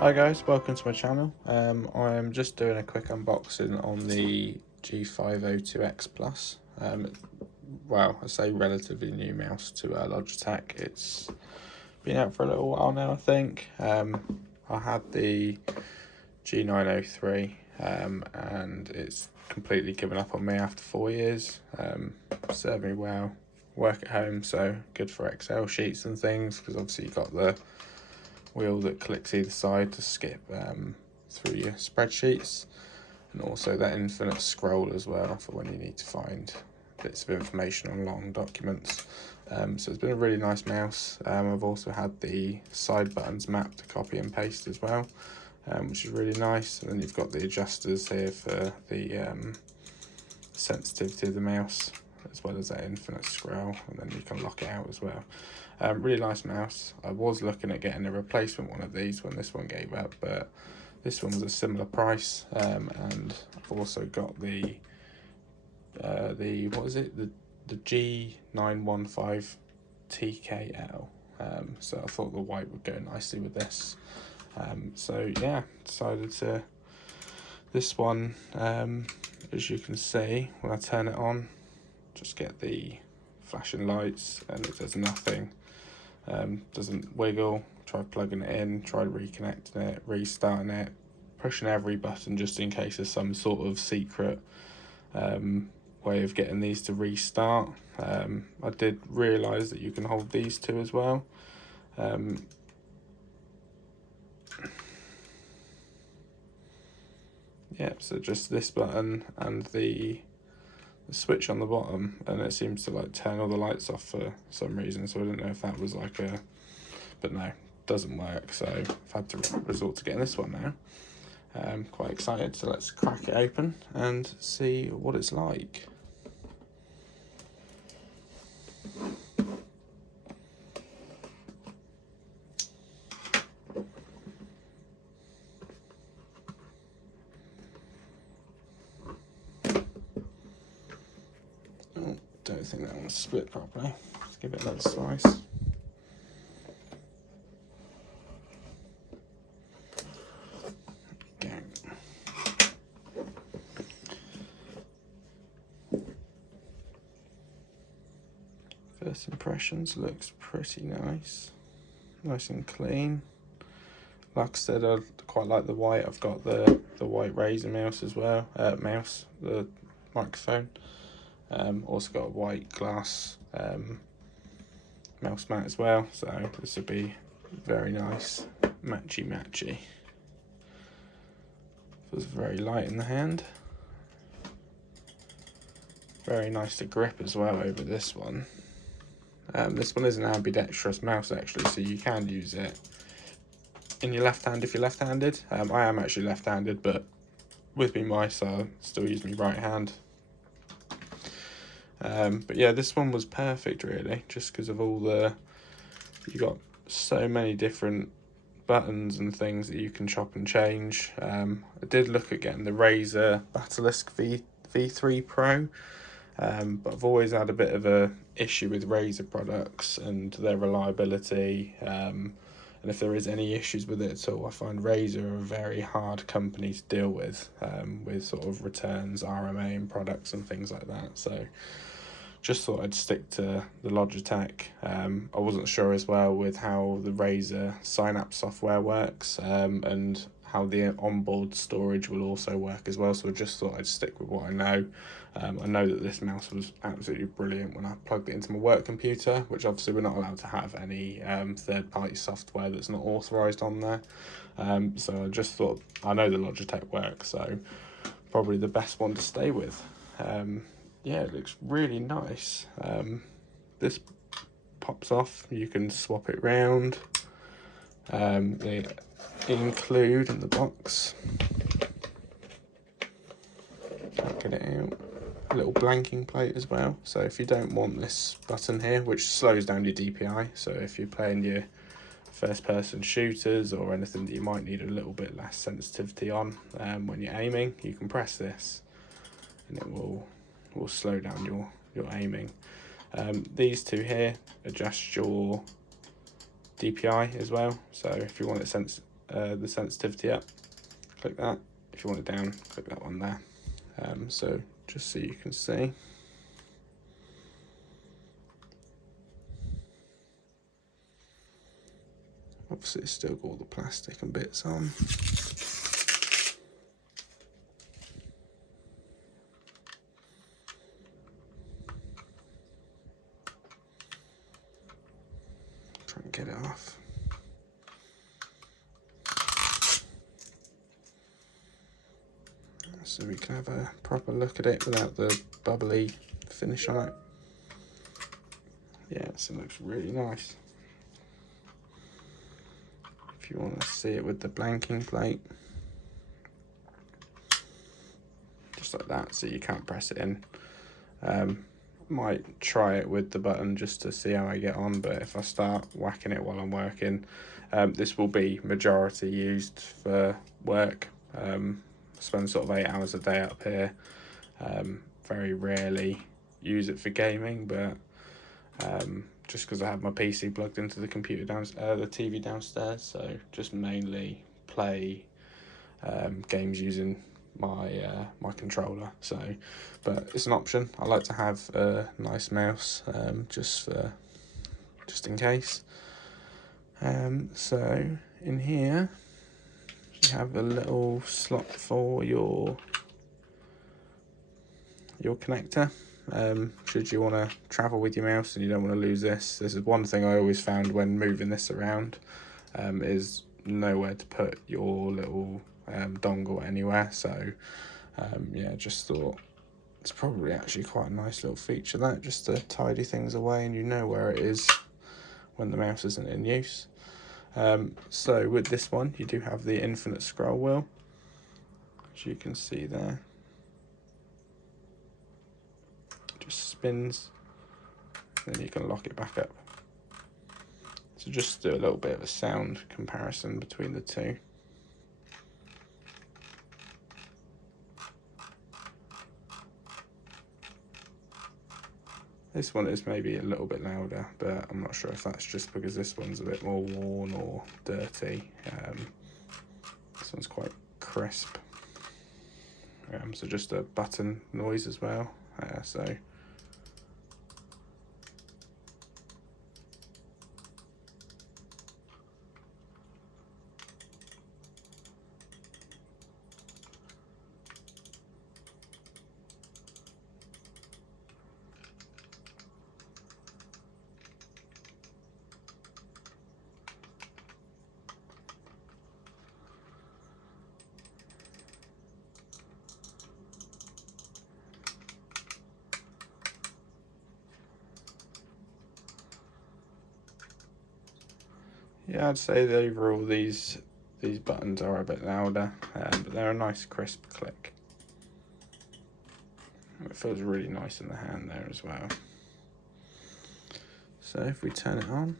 Hi guys, welcome to my channel. I'm just doing a quick unboxing on the G502X Plus. Well, I say relatively new mouse to Logitech. It's been out for a little while now, I think. I had the G903 and it's completely given up on me after 4 years. Served me well, work at home, so good for Excel sheets and things, because obviously you've got the wheel that clicks either side to skip through your spreadsheets, and also that infinite scroll as well for when you need to find bits of information on long documents. So it's been a really nice mouse. I've also had the side buttons mapped to copy and paste as well, which is really nice. And then you've got the adjusters here for the sensitivity of the mouse, as well as that infinite scroll, and then you can lock it out as well. Really nice mouse. I was looking at getting a replacement one of these when this one gave up, but this one was a similar price. And I've also got the what is it, the G915 TKL. So I thought the white would go nicely with this. So yeah, decided to this one. As you can see, when I turn it on, just get the flashing lights and it does nothing. Doesn't wiggle. Tried plugging it in, tried reconnecting it, restarting it, pushing every button just in case there's some sort of secret way of getting these to restart. I did realise that you can hold these two as well. Yeah, so just this button and the switch on the bottom, and it seems to like turn all the lights off for some reason, so I don't know if that was like a, but no, doesn't work, so I've had to resort to getting this one now. Quite excited, so let's crack it open and see what it's like. Oh, don't think that one's split properly. Let's give it another slice. Go. First impressions, looks pretty nice. Nice and clean. Like I said, I quite like the white. I've got the white Razer mouse as well. The microphone. Also got a white glass mouse mat as well, so this would be very nice, matchy. Feels very light in the hand. Very nice to grip as well over this one. This one is an ambidextrous mouse actually, so you can use it in your left hand if you're left-handed. I am actually left-handed, but with me mice I still use my right hand. But yeah, this one was perfect really, just because of all you got so many different buttons and things that you can chop and change. I did look at getting the Razer Basilisk V3 Pro, but I've always had a bit of a issue with Razer products and their reliability, and if there is any issues with it at all, I find Razer a very hard company to deal with sort of returns, RMA and products and things like that. So just thought I'd stick to the Logitech. I wasn't sure as well with how the Razer sign-up software works, and how the onboard storage will also work as well, so I just thought I'd stick with what I know. I know that this mouse was absolutely brilliant when I plugged it into my work computer, which obviously we're not allowed to have any third-party software that's not authorised on there. So I just thought, I know the Logitech works, so probably the best one to stay with. Yeah, it looks really nice. This pops off, you can swap it round. They include in the box, can't get it out, a little blanking plate as well, so if you don't want this button here, which slows down your DPI, so if you're playing your first person shooters or anything that you might need a little bit less sensitivity on when you're aiming, you can press this and it will slow down your aiming. These two here adjust your DPI as well, so if you want it the sensitivity up, click that. If you want it down, click that one there. So just so you can see. Obviously it's still got all the plastic and bits on. Try and get it off. So we can have a proper look at it without the bubbly finish on it. Yeah, so it looks really nice. If you want to see it with the blanking plate, just like that, so you can't press it in. Might try it with the button just to see how I get on, but if I start whacking it while I'm working, this will be majority used for work. Spend sort of 8 hours a day up here. Very rarely use it for gaming, but just because I have my PC plugged into the computer the TV downstairs, so just mainly play games using my my controller. So, but it's an option. I like to have a nice mouse, just in case. So in here you have a little slot for your connector. Should you want to travel with your mouse and you don't want to lose this is one thing I always found when moving this around, is nowhere to put your little dongle anywhere. So yeah, just thought it's probably actually quite a nice little feature, that just to tidy things away and you know where it is when the mouse isn't in use. So with this one you do have the infinite scroll wheel, as you can see there. Just spins, then you can lock it back up. So just do a little bit of a sound comparison between the two. This one is maybe a little bit louder, but I'm not sure if that's just because this one's a bit more worn or dirty. This one's quite crisp. So just a button noise as well. So yeah, I'd say that overall these buttons are a bit louder, but they're a nice crisp click. It feels really nice in the hand there as well. So if we turn it on,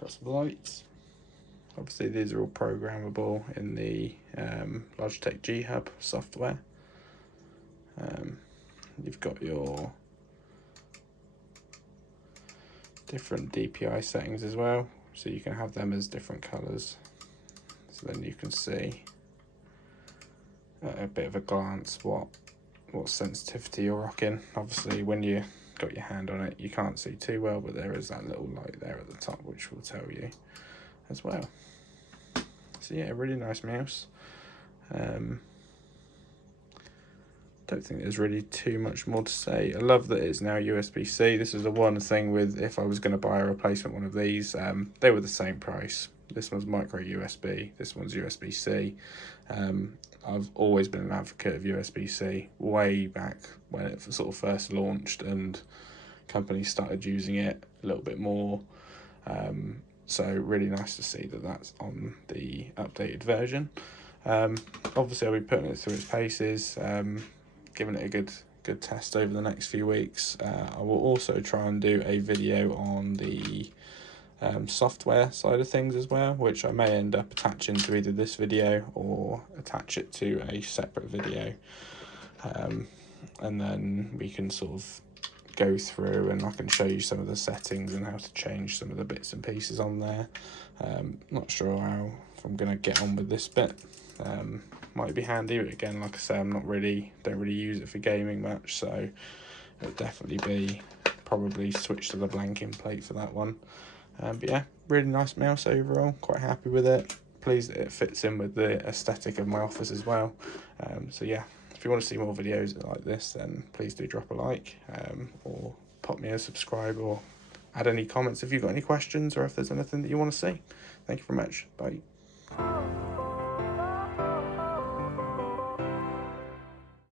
got some lights. Obviously these are all programmable in the Logitech G502 software. You've got your different DPI settings as well, so you can have them as different colors, so then you can see at a bit of a glance what sensitivity you're rocking. Obviously when you got your hand on it you can't see too well, but there is that little light there at the top which will tell you as well. So yeah, really nice mouse. Don't think there's really too much more to say. I love that it's now USB-C. This is the one thing with, if I was going to buy a replacement one of these, they were the same price. This one's micro USB, this one's USB-C. I've always been an advocate of USB-C way back when it sort of first launched and companies started using it a little bit more. So really nice to see that that's on the updated version. Obviously I'll be putting it through its paces, giving it a good test over the next few weeks. I will also try and do a video on the software side of things as well, which I may end up attaching to either this video or attach it to a separate video, and then we can sort of go through and I can show you some of the settings and how to change some of the bits and pieces on there. Not sure if I'm going to get on with this bit. Might be handy, but again, like I say, don't really use it for gaming much, so it'll definitely be probably switch to the blanking plate for that one. But yeah, really nice mouse overall, quite happy with it. Pleased that it fits in with the aesthetic of my office as well. So yeah, if you want to see more videos like this, then please do drop a like, or pop me a subscribe, or add any comments if you've got any questions or if there's anything that you want to see. Thank you very much. Bye.